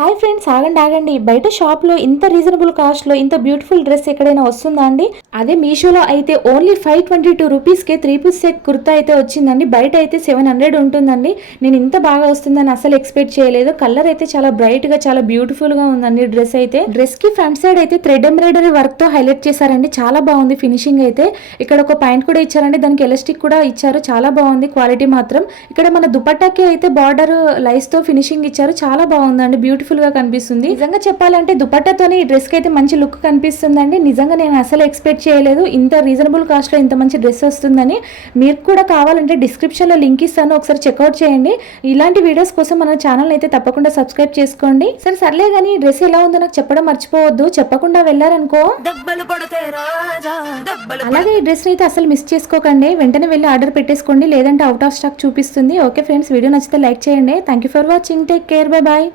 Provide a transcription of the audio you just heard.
Hi friends, ఆగండి ఆగండి. బయట షాప్లో ఇంత రీజనబుల్ కాస్ట్లో ఇంత బ్యూటిఫుల్ డ్రెస్ ఎక్కడైనా వస్తుందా అండి? అదే మీషోలో అయితే ఓన్లీ 522 రూపీస్కే 3 పీస్ సెట్ కుర్తా అయితే వచ్చిందండి. బయట అయితే 700 ఉంటుందండి. నేను ఇంత బాగా వస్తుందని అసలు ఎక్స్పెక్ట్ చేయలేదు. కలర్ అయితే చాలా బ్రైట్గా చాలా బ్యూటిఫుల్గా ఉందండి డ్రెస్ అయితే. డ్రెస్కి ఫ్రంట్ సైడ్ అయితే థ్రెడ్ ఎంబ్రాయిడరీ వర్క్తో హైలైట్ చేశారండి. చాలా బాగుంది ఫినిషింగ్ అయితే. ఇక్కడ ఒక పాయింట్ కూడా ఇచ్చారండి, దానికి ఎలాస్టిక్ కూడా ఇచ్చారు. చాలా బాగుంది క్వాలిటీ మాత్రం. ఇక్కడ మన దుపట్టాకి అయితే బార్డర్ లైస్తో ఫినిషింగ్ ఇచ్చారు. చాలా బాగుందండి, బ్యూటిఫుల్ గా కనిపిస్తుంది. నిజంగా చెప్పాలంటే దుపట్టాతోని ఈ డ్రెస్ కి అయితే మంచి లుక్ కనిపిస్తుందండి. నిజంగా నేను అసలు ఎక్స్పెక్ట్ చేయలేదు ఇంత రీజనబుల్ కాస్ట్ లో ఇంత మంచి డ్రెస్ వస్తుందని. మీరు కూడా కావాలంటే డిస్క్రిప్షన్ లో లింక్ ఇస్తాను, ఒకసారి చెక్అవుట్ చేయండి. ఇలాంటి వీడియోస్ కోసం మన ఛానల్ అయితే తప్పకుండా సబ్స్క్రైబ్ చేసుకోండి. సర్లే కానీ ఈ డ్రెస్ ఎలా ఉందో నాకు చెప్పడం మర్చిపోవద్దు. చెప్పకుండా వెళ్ళారనుకో అలాగే ఈ డ్రెస్ అయితే అసలు మిస్ చేసుకోకండి. వెంటనే వెళ్ళి ఆర్డర్ పెట్టేసుకోండి, లేదంటే అవుట్ ఆఫ్ స్టాక్ చూపిస్తుంది. ఓకే ఫ్రెండ్స్, వీడియో నచ్చితే లైక్ చేయండి. Thank you for watching. Take care, bye bye.